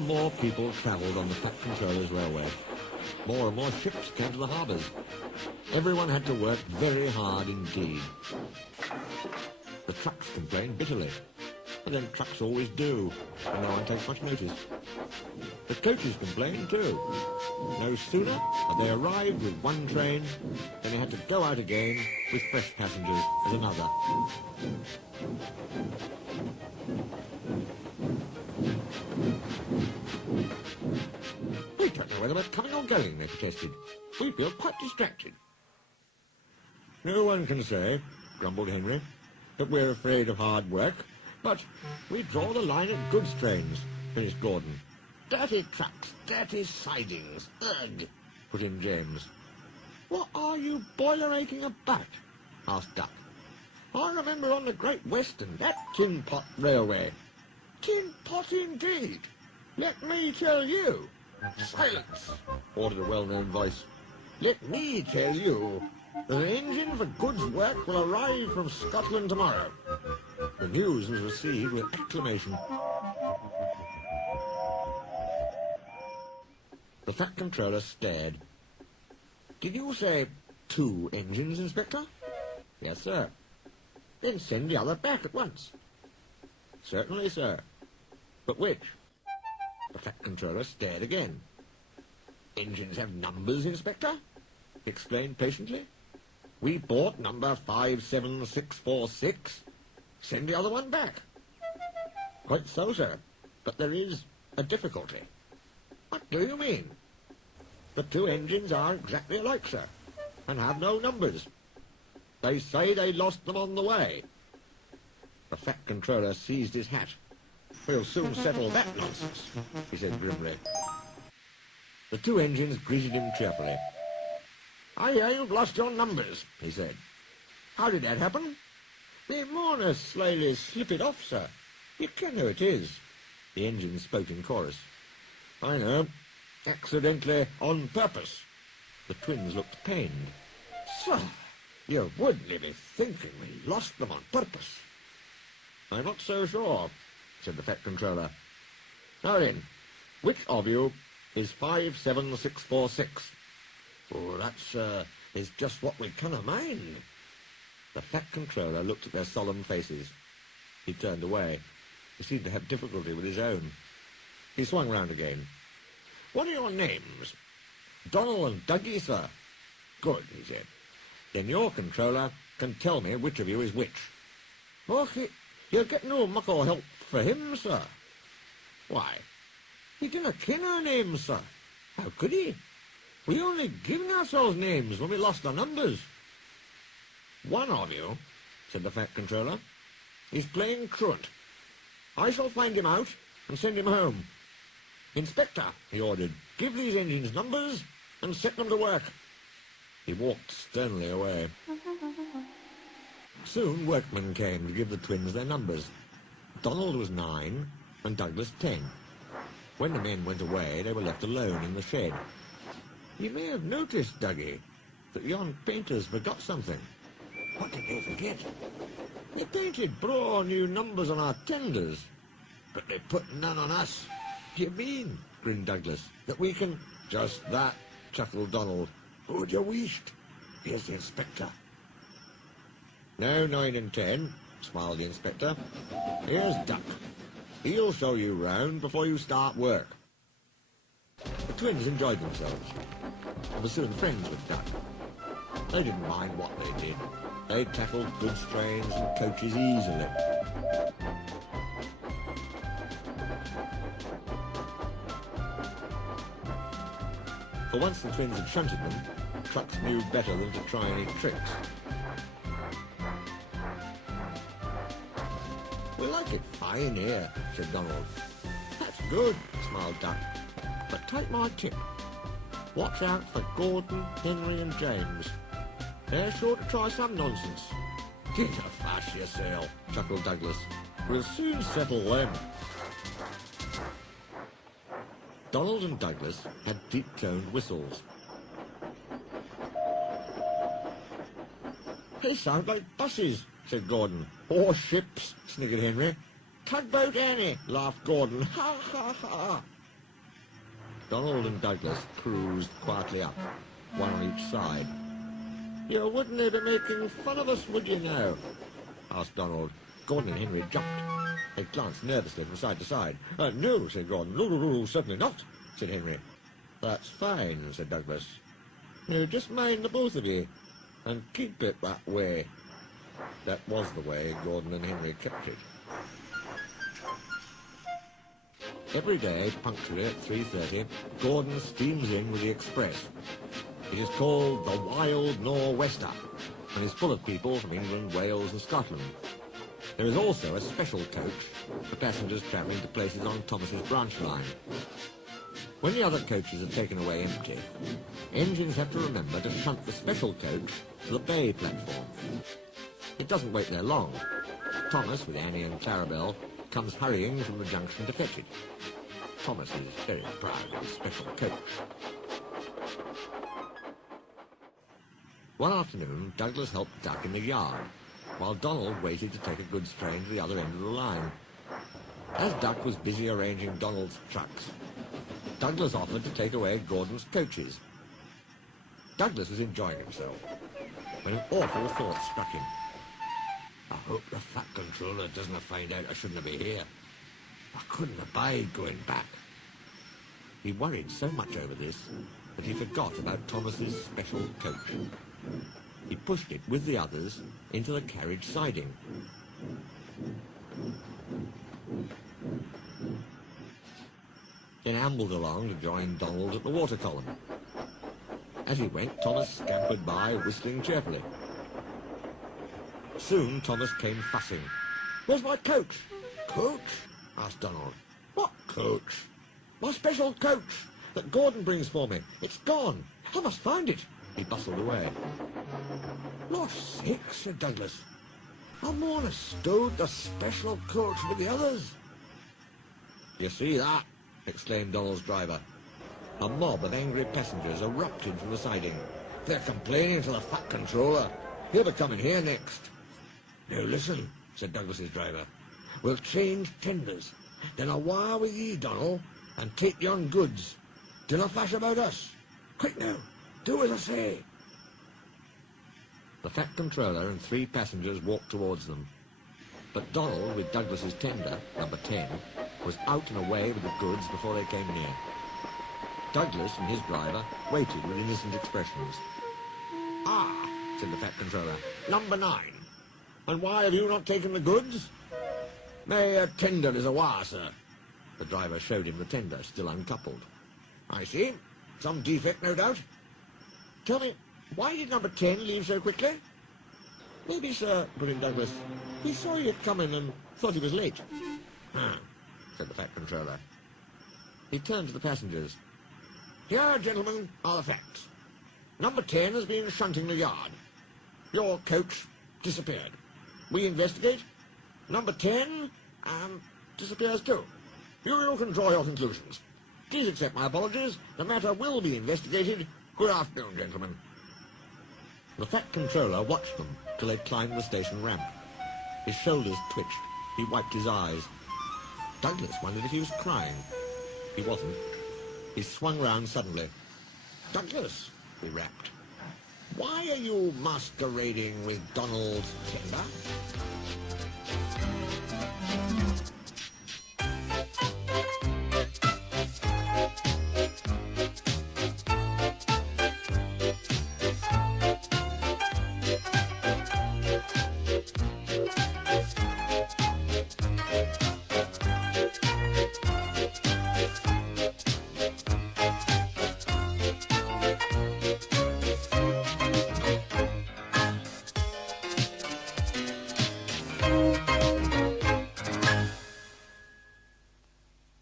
and more people travelled on the Fat Controller's railway. More and more ships came to the harbours. Everyone had to work very hard indeed. The trucks complained bitterly, but then trucks always do, and no one takes much notice. The coaches complained too. No sooner had they arrived with one train than they had to go out again with fresh passengers as another. We don't know whether we're coming or going, they protested. We feel quite distracted. No one can say, grumbled Henry, that we're afraid of hard work, but we draw the line at goods trains, finished Gordon. Dirty trucks, dirty sidings, ugh, put in James. What are you boiler-aching about? Asked Duck. I remember on the Great Western, that tin pot railway. Tin pot indeed. Let me tell you. Silence, ordered a well-known voice. Let me tell you that an engine for goods work will arrive from Scotland tomorrow. The news was received with acclamation. The Fat Controller stared. Did you say 2 engines, Inspector? Yes, sir. Then send the other back at once. Certainly, sir. But which? The Fat Controller stared again. Engines have numbers, Inspector, he explained patiently. We bought number 57646. Send the other one back. Quite so, sir. But there is a difficulty. What do you mean? The 2 engines are exactly alike, sir, and have no numbers. They say they lost them on the way. The Fat Controller seized his hat. We'll soon settle that nonsense, he said grimly. The 2 engines greeted him cheerfully. I hear you've lost your numbers, he said. How did that happen? The mourner slyly slip it off, sir. You ken who it is. The engines spoke in chorus. I know. Accidentally, on purpose. The twins looked pained. Sir, you wouldn't be thinking we lost them on purpose. I'm not so sure, said the Fat Controller. Now then, which of you is 57646? Oh, that's, is just what we canna mind. The Fat Controller looked at their solemn faces. He turned away. He seemed to have difficulty with his own. He swung round again. What are your names? Donald and Dougie, sir. Good, he said. Then your controller can tell me which of you is which. Oh, you'll get no muckle help for him, sir. Why? He didn't ken our names, sir. How could he? We only given ourselves names when we lost our numbers. One of you, said the Fat Controller, is playing truant. I shall find him out and send him home. Inspector, he ordered, give these engines numbers and set them to work. He walked sternly away. Soon workmen came to give the twins their numbers. Donald was 9 and Douglas 10. When the men went away, they were left alone in the shed. You may have noticed, Dougie, that yon painters forgot something. What did they forget? They painted braw new numbers on our tenders, but they put none on us. Do you mean, grinned Douglas, that we can... Just that, chuckled Donald. Who'd you wished? Here's the Inspector. No 9 and 10, smiled the Inspector. Here's Duck. He'll show you round before you start work. The twins enjoyed themselves, and were soon friends with Duck. They didn't mind what they did. They tackled goods trains and coaches easily. For once the twins had shunted them, trucks knew better than to try any tricks. We like it fine here, said Donald. That's good, smiled Duck. But take my tip. Watch out for Gordon, Henry and James. They're sure to try some nonsense. Get a fash yourself, chuckled Douglas. We'll soon settle them. Donald and Douglas had deep-toned whistles. They sound like buses, said Gordon. Or ships, sniggered Henry. Tugboat Annie, laughed Gordon. Ha, ha, ha. Donald and Douglas cruised quietly up, one on each side. "You wouldn't be making fun of us, would you now?" asked Donald. Gordon and Henry jumped. They glanced nervously from side to side. "No," said Gordon. No, certainly not," said Henry. "That's fine," said Douglas. "You just mind the both of you, and keep it that way." That was the way Gordon and Henry kept it. Every day, punctually at 3:30, Gordon steams in with the express. It is called the Wild Nor'Wester, and is full of people from England, Wales and Scotland. There is also a special coach for passengers travelling to places on Thomas's branch line. When the other coaches are taken away empty, engines have to remember to shunt the special coach to the bay platform. It doesn't wait there long. Thomas, with Annie and Clarabelle, comes hurrying from the junction to fetch it. Thomas is very proud of his special coach. One afternoon, Douglas helped Duck in the yard, while Donald waited to take a goods train to the other end of the line. As Duck was busy arranging Donald's trucks, Douglas offered to take away Gordon's coaches. Douglas was enjoying himself when an awful thought struck him. "I hope the Fat Controller doesn't find out I shouldn't be here. I couldn't abide going back." He worried so much over this that he forgot about Thomas's special coach. He pushed it with the others into the carriage siding. Then ambled along to join Donald at the water column. As he went, Thomas scampered by, whistling cheerfully. Soon Thomas came fussing. "Where's my coach?" "Coach?" asked Donald. "What coach?" "My special coach that Gordon brings for me. It's gone. I must find it." He bustled away. "Lost sakes," said Douglas. "I more'n have stowed the special coach with the others." "You see that?" exclaimed Donald's driver. A mob of angry passengers erupted from the siding. "They're complaining to the Fat Controller. He'll be coming here next." "Now listen," said Douglas's driver. "We'll change tenders. Then I'll wire with ye, Donald, and take yon goods. Dinna fash about us. Quick now, do as I say." The Fat Controller and 3 passengers walked towards them. But Donald, with Douglas's tender, number 10, was out and away with the goods before they came near. Douglas and his driver waited with innocent expressions. "Ah," said the Fat Controller, "number 9. And why have you not taken the goods?" "My tender is awire, sir." The driver showed him the tender, still uncoupled. "I see. Some defect, no doubt. Tell me, why did number 10 leave so quickly?" "Maybe, sir," put in Douglas, "he saw you coming and thought he was late." Said the Fat Controller. He turned to the passengers. "Here, gentlemen, are the facts. Number 10 has been shunting the yard. Your coach disappeared. We investigate. Number 10, disappears too. You can draw your conclusions. Please accept my apologies. The matter will be investigated. Good afternoon, gentlemen." The Fat Controller watched them till they climbed the station ramp. His shoulders twitched. He wiped his eyes. Douglas wondered if he was crying. He wasn't. He swung round suddenly. "Douglas," he rapped, "why are you masquerading with Donald's tender?"